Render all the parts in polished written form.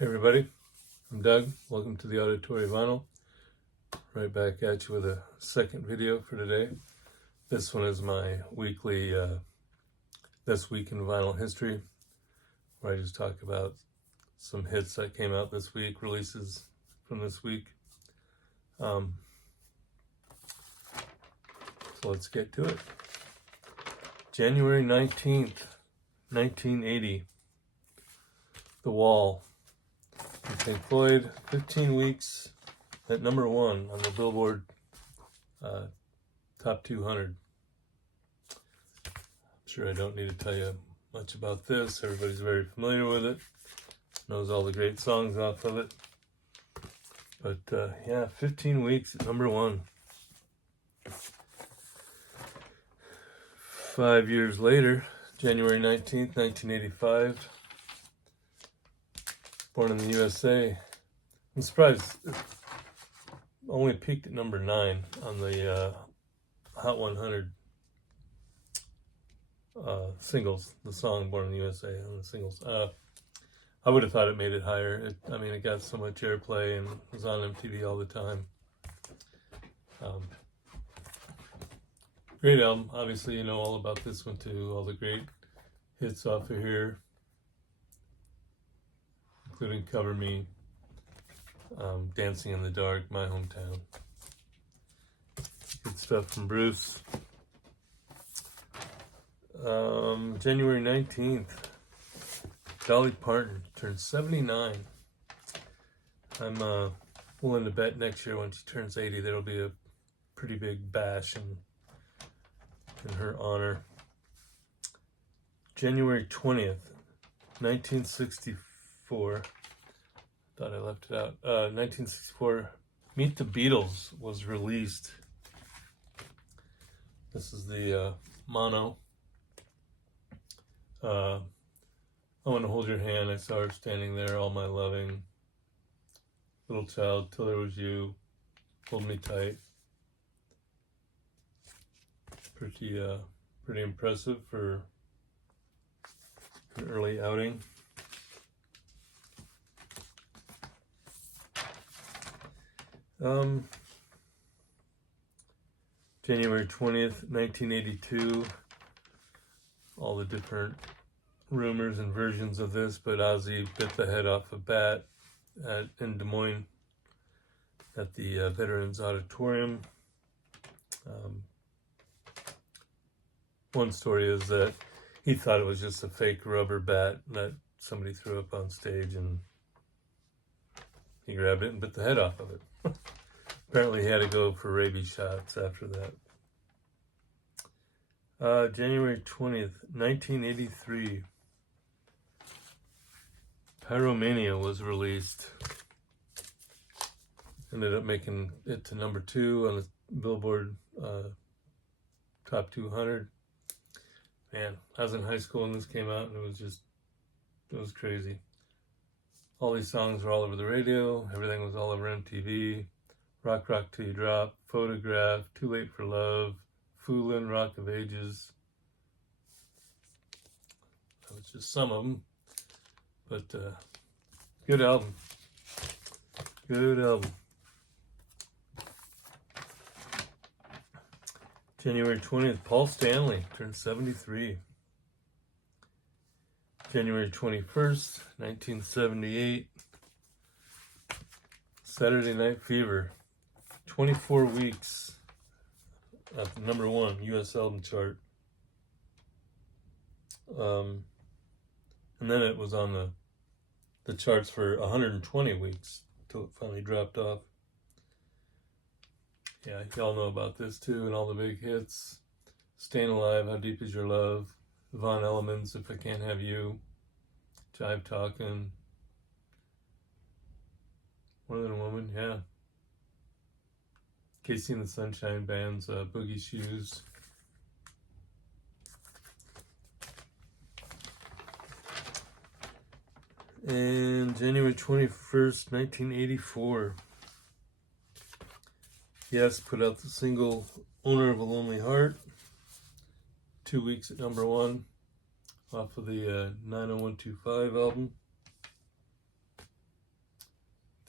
Hey everybody, I'm Doug. Welcome to the Auditory Vinyl. Right back at you with a second video for today. This one is my weekly This Week in Vinyl History, where I just talk about some hits that came out this week, releases from this week. So let's get to it. January 19th, 1980, The Wall. Pink Floyd, 15 weeks at number one on the Billboard Top 200. I'm sure I don't need to tell you much about this. Everybody's very familiar with it, knows all the great songs off of it. But yeah, 15 weeks at number one. 5 years later, January 19th, 1985, Born in the USA. I'm surprised it only peaked at number 9 on the Hot 100 singles, the song Born in the USA on the singles. I would have thought it made it higher. It got so much airplay and was on MTV all the time. Great album. Obviously, you know all about this one too. All the great hits off of here, including Cover Me, Dancing in the Dark, My Hometown. Good stuff from Bruce. January 19th, Dolly Parton turned 79. I'm willing to bet next year when she turns 80, there'll be a pretty big bash in her honor. January 20th, 1964. Thought I left it out. 1964, Meet the Beatles was released. This is the mono. I Want to Hold Your Hand, I Saw Her Standing There, All My Loving, Little Child, Till There Was You, Hold Me Tight. Pretty impressive for an early outing. January 20th, 1982, all the different rumors and versions of this, but Ozzy bit the head off a bat in Des Moines at the Veterans Auditorium. One story is that he thought it was just a fake rubber bat that somebody threw up on stage, and he grabbed it and bit the head off of it. Apparently he had to go for rabies shots after that. January 20th, 1983, Pyromania was released. Ended up making it to number 2 on the Billboard Top 200. Man, I was in high school when this came out, and it was crazy. All these songs were all over the radio. Everything was all over MTV. Rock Rock Till You Drop, Photograph, Too Late for Love, Foolin', Rock of Ages. That was just some of them. But good album. Good album. January 20th, Paul Stanley turned 73. January 21st, 1978, Saturday Night Fever. 24 weeks at the number 1 U.S. album chart. And then it was on the charts for 120 weeks until it finally dropped off. Yeah, y'all know about this too, and all the big hits. Staying Alive, How Deep Is Your Love, Von Elements, If I Can't Have You, Jive Talkin', More Than a Woman, yeah. Casey and the Sunshine Band's Boogie Shoes. And January 21st, 1984, Yes put out the single Owner of a Lonely Heart. 2 weeks at number 1 off of the 90125 album.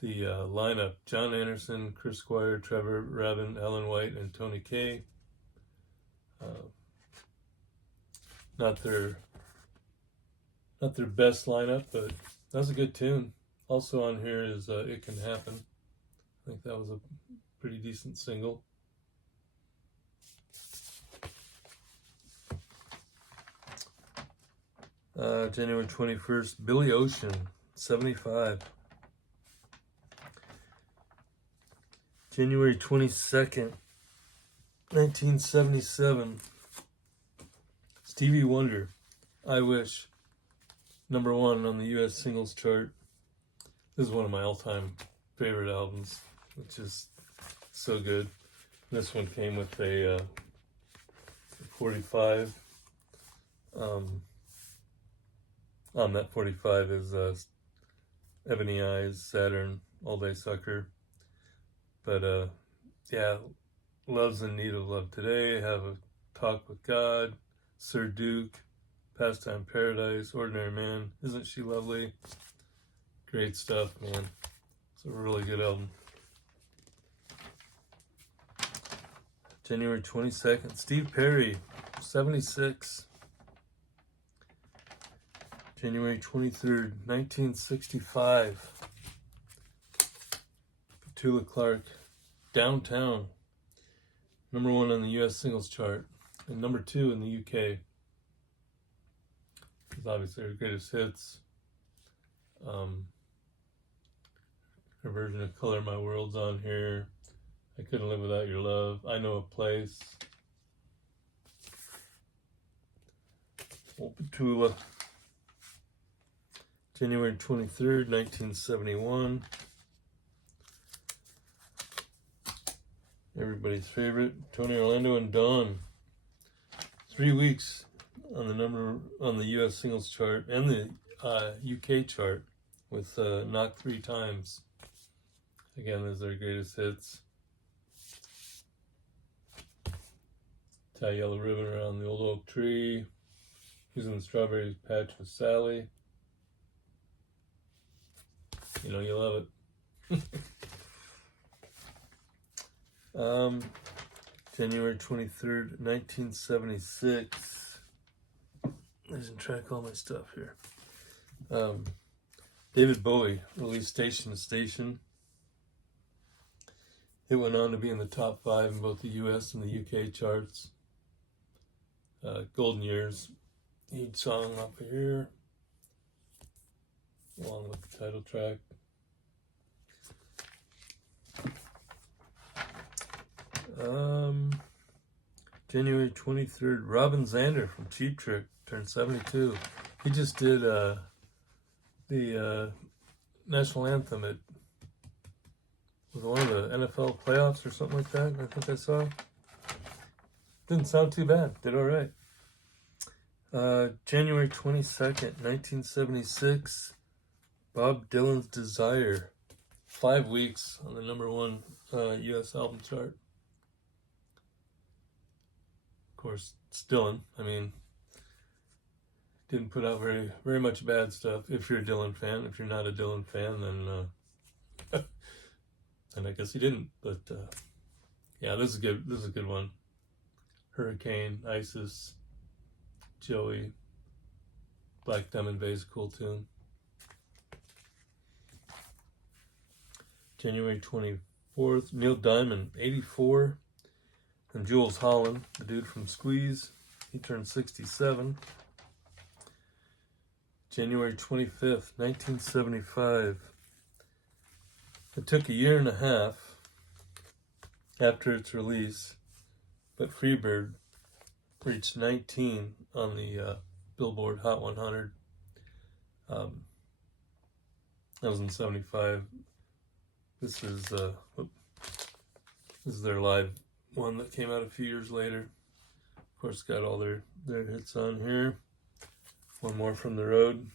the lineup: John Anderson, Chris Squire, Trevor Rabin, Alan White, and Tony Kaye. Not their best lineup, but that's a good tune. Also on here is It Can Happen. I think that was a pretty decent single. January 21st, Billy Ocean, 75. January 22nd, 1977, Stevie Wonder, I Wish, #1 on the US singles chart. This is one of my all-time favorite albums, which is so good. This one came with a 45. On that 45 is Ebony Eyes, Saturn, All Day Sucker. But yeah, Love's in Need of Love Today, Have a Talk with God, Sir Duke, Pastime Paradise, Ordinary Man, Isn't She Lovely? Great stuff, man. It's a really good album. January 22nd, Steve Perry, 76. January 23rd, 1965, Petula Clark, Downtown, #1 on the US singles chart, and #2 in the UK. It's obviously her greatest hits. Her version of Color My World's on here. I Couldn't Live Without Your Love. I Know a Place. Old Petula. January 23rd, 1971. Everybody's favorite, Tony Orlando and Dawn. 3 weeks on the US singles chart and the UK chart with Knock 3 Times. Again, those are their greatest hits. Tie Yellow Ribbon Around the Old Oak Tree. Using the Strawberry Patch with Sally. You know you love it. January 23rd, 1976. Losing track of all my stuff here. David Bowie released Station to Station. It went on to be in the top 5 in both the US and the UK charts. Golden Years, each song off of here, along with the title track. January 23rd, Robin Zander from Cheap Trick turned 72. He just did the national anthem at one of the NFL playoffs or something like that. I think I saw. Didn't sound too bad. Did all right. January 22nd, 1976, Bob Dylan's Desire. 5 weeks on the #1 US album chart. Of course, it's Dylan. I mean, didn't put out very much bad stuff. If you're a Dylan fan, if you're not a Dylan fan, then and I guess he didn't. But yeah, this is good. This is a good one. Hurricane, Isis, Joey, Black Diamond Bass, cool tune. January 24th, Neil Diamond, 84. And Jules Holland, the dude from Squeeze, he turned 67. January 25th, 1975. It took a year and a half after its release, but Freebird reached 19 on the Billboard Hot 100. That was in 75. This is their live one that came out a few years later. Of course, got all their hits on here. One more from the road.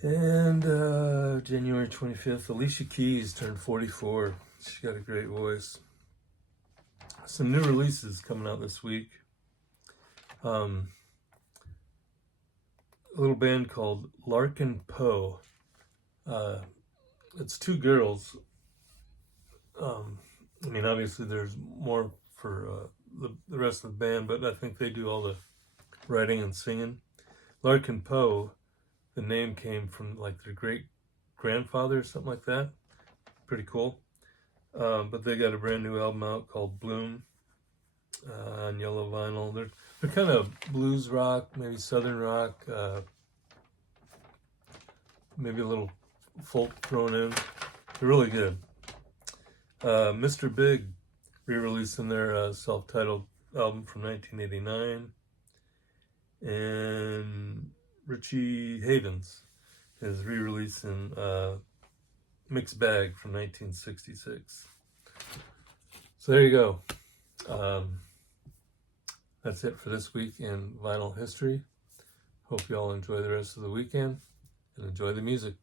And January 25th, Alicia Keys turned 44. She got a great voice. Some new releases coming out this week. a little band called Larkin Poe. It's two girls. I mean, obviously there's more for the rest of the band, but I think they do all the writing and singing. Larkin Poe, the name came from like their great grandfather or something like that. Pretty cool. But they got a brand new album out called Bloom on yellow vinyl. They're kind of blues rock, maybe southern rock, maybe a little folk thrown in. They're really good. Mr. Big re-releasing their self-titled album from 1989, and Richie Havens is re-releasing Mixed Bag from 1966. So there you go. That's it for this week in vinyl history. Hope you all enjoy the rest of the weekend and enjoy the music.